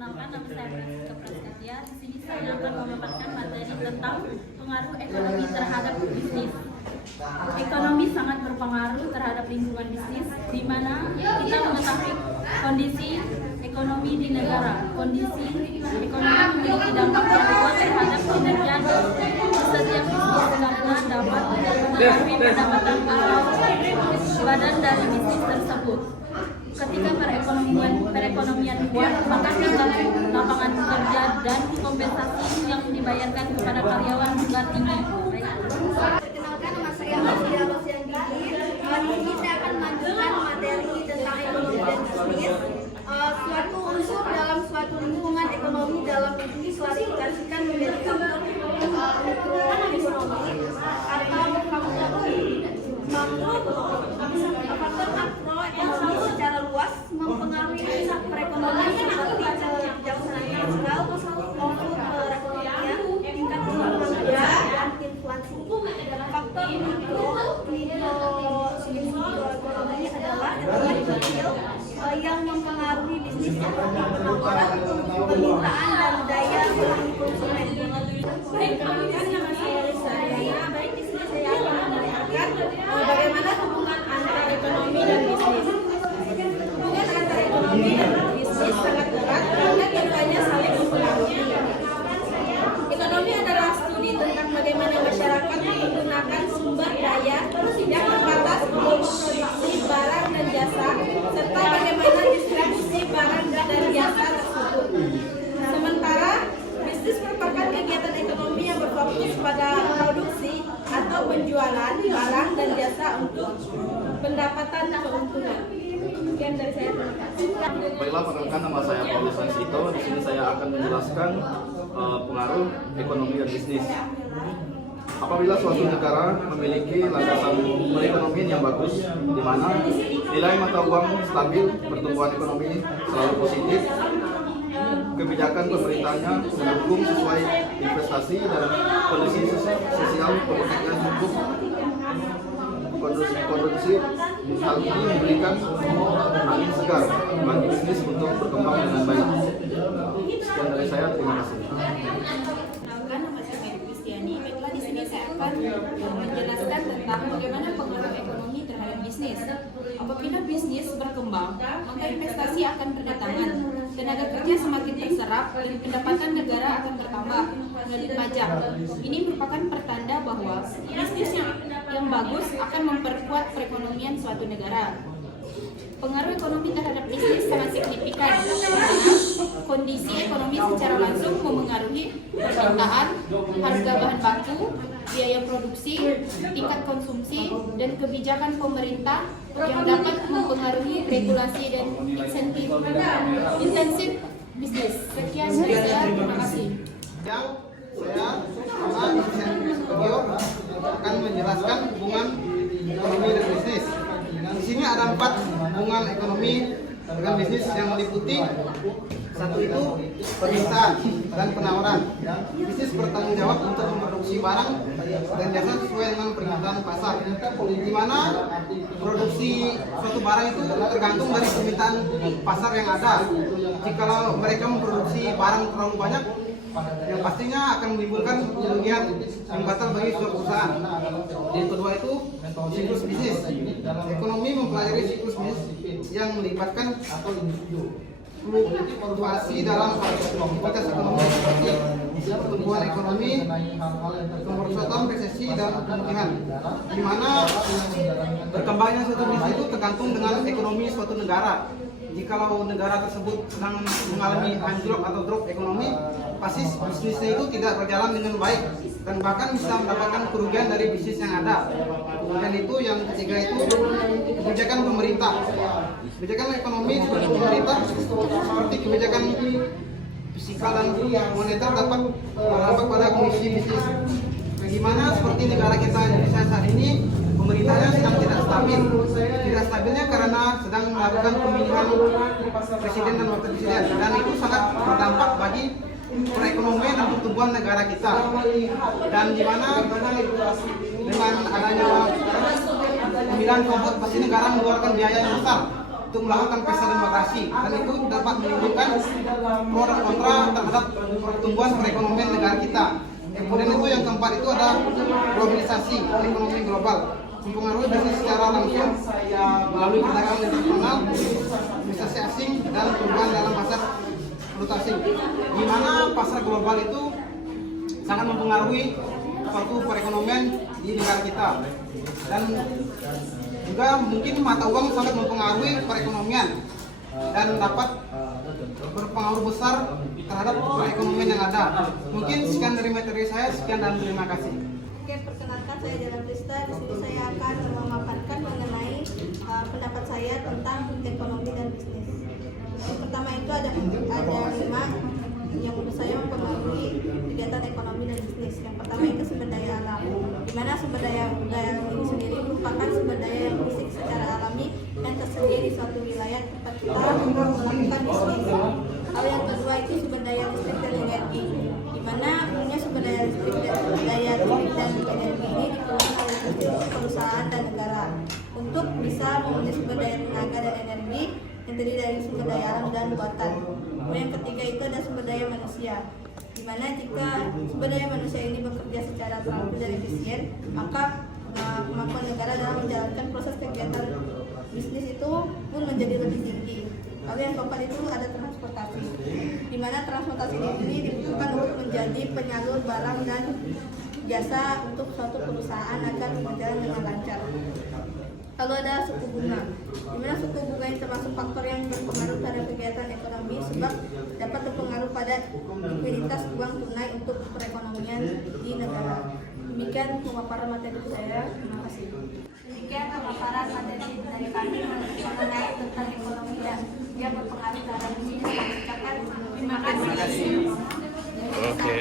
Perkenalkan, nama saya Francisca Prasetya. Di sini saya akan memaparkan materi tentang pengaruh ekonomi terhadap bisnis. Ekonomi sangat berpengaruh terhadap lingkungan bisnis, di mana kita mengetahui kondisi ekonomi di negara. Kondisi ekonomi memiliki dampak yang kuat terhadap kinerja setiap bisnis karena dapat mempengaruhi pendapatan atau badan dari bisnis tersebut. Ketika perekonomian kuat, maka tingkat lapangan kerja dan kompensasi yang dibayarkan kepada karyawan juga tinggi. Perkenalkan, nama saya Masia Rosian Gigi. Kali ini saya akan melanjutkan materi tentang ekonomi dan bisnis. Suatu unsur dalam suatu lingkungan ekonomi dalam negeri klasifikasikan menjadi faktor mikroekonomi atau faktor makroekonomi secara luas mempengaruhi perekonomian seperti kebijaksanaan fiskal, maupun perekonomian, tingkat pembangunan dan inflasi. Faktor mikroekonomi adalah ekonomi kecil yang mempengaruhi bisnis seperti pengaturan, permintaan dan daya beli konsumen. Baik, di sini saya akan mengatakan bagaimana hubungan antara ekonomi dan bisnis. Hubungan antara ekonomi dan bisnis sangat erat karena keduanya saling mempengaruhi. Ekonomi adalah studi tentang bagaimana masyarakat menggunakan sumber daya yang terbatas untuk memproduksi barang dan jasa, serta bagaimana distribusi barang dan jasa tersebut. Sementara bisnis merupakan kegiatan ekonomi yang berfokus pada produksi atau penjualan barang dan jasa untuk pendapatan keuntungan. Sekian dari saya, terima kasih. Baiklah, perkenalkan, nama saya Paulus Ansito. Di sini saya akan menjelaskan pengaruh ekonomi dan bisnis. Apabila suatu negara memiliki landasan perekonomian yang bagus, di mana nilai mata uang stabil, pertumbuhan ekonomi selalu positif, kebijakan pemerintahnya mendukung sesuai investasi dan kondisi sosial politiknya cukup kondusif, hal ini memberikan angin segar bagi bisnis untuk berkembang dengan baik. Sekian dari saya, terima kasih. Nama saya Mary Kristiani. Baiklah, di sini saya akan menjelaskan tentang bagaimana pengaruh ekonomi terhadap bisnis. Apabila bisnis berkembang, maka investasi akan berdatangan, tenaga kerja semakin terserap, dan pendapatan negara akan bertambah melalui pajak. Ini merupakan pertanda bahwa bisnis yang bagus akan memperkuat perekonomian suatu negara. Pengaruh ekonomi terhadap bisnis sangat signifikan karena kondisi ekonomi secara langsung memengaruhi permintaan, harga bahan baku, biaya produksi, tingkat konsumsi, dan kebijakan pemerintah yang dapat mempengaruhi regulasi dan intensif bisnis. Sekian dari saya, terima kasih. Saya akan menjelaskan hubungan ekonomi dan bisnis. Di sini ada 4 hubungan ekonomi dengan bisnis yang meliputi: satu itu permintaan dan penawaran. Bisnis bertanggung jawab untuk memproduksi barang dan jasa sesuai dengan permintaan pasar, di mana produksi suatu barang itu tergantung dari permintaan pasar yang ada. Jikalau mereka memproduksi barang terlalu banyak, yang pastinya akan menimbulkan kerugian yang fatal bagi suatu perusahaan. Yang kedua itu siklus bisnis. Ekonomi mempelajari siklus bisnis yang melibatkan fluktuasi dalam aktivitas ekonomi seperti pertumbuhan ekonomi, kemerosotan, resesi, dan pemulihan, di mana berkembangnya suatu bisnis itu tergantung dengan ekonomi suatu negara. Jikalau negara tersebut sedang mengalami anjlok atau drop ekonomi, pasti bisnisnya itu tidak berjalan dengan baik dan bahkan bisa mendapatkan kerugian dari bisnis yang ada. Kemudian itu yang ketiga itu kebijakan pemerintah. Kebijakan ekonomi seperti pemerintah seperti kebijakan fiskal dan moneter dapat berdampak pada kondisi bisnis. Bagaimana seperti negara kita Indonesia saat ini, pemerintahnya sedang tidak stabil. Tidak stabilnya karena sedang melakukan pemilihan presiden dan wakil presiden, dan itu sangat berdampak bagi perekonomian dan pertumbuhan negara kita. Dan di mana dengan adanya pemilihan kelompok, pasti negara mengeluarkan biaya yang besar. untuk melakukan pesta demokrasi, dan itu dapat menimbulkan pro dan kontra terhadap pertumbuhan perekonomian negara kita. Kemudian itu yang keempat itu ada globalisasi ekonomi global, mempengaruhi bisnis secara langsung melalui perdagangan internasional, investasi asing, dan perubahan dalam pasar valuta asing. Di mana pasar global itu sangat mempengaruhi suatu perekonomian di negara kita, dan juga mungkin mata uang sangat mempengaruhi perekonomian dan dapat berpengaruh besar terhadap perekonomian yang ada. Mungkin sekian dari materi saya, sekian dan terima kasih. Oke, perkenalkan saya Jalan Krista. Di sini saya akan memaparkan mengenai pendapat saya tentang ekonomi dan bisnis. Yang pertama itu ada 5 yang menurut saya mempengaruhi kegiatan ekonomi dan bisnis. Yang pertama itu sumber daya alam, di mana sumber daya ini sendiri merupakan sumber daya yang fisik secara alami yang tersedia di suatu wilayah tempat kita melakukan bisnis. Lalu yang kedua itu sumber daya listrik dan energi, di mana umumnya sumber daya listrik dan energi ini diperlukan oleh perusahaan dan negara untuk bisa memenuhi sumber daya tenaga dan energi yang terdiri dari sumber daya alam dan buatan. Kemudian yang ketiga itu ada sumber daya manusia, di mana jika sumber daya manusia ini bekerja secara terampil dan efisien, maka kemampuan negara dalam menjalankan proses kegiatan bisnis itu pun menjadi lebih tinggi. Lalu yang keempat itu ada transportasi, di mana transportasi ini dibutuhkan untuk menjadi penyalur barang dan jasa untuk suatu perusahaan agar berjalan dengan lancar. Lalu ada suku bunga, di mana suku bunga ini termasuk faktor yang berpengaruh pada kegiatan ekonomi sebab dapat berpengaruh pada likuiditas uang tunai untuk perekonomian di negara. Demikian pemaparan materi saya. Terima kasih. Demikian pemaparan materi dari kami mengenai tentang ekonomi dan dia berpengaruh terhadap bisnis. Terima kasih. Oke.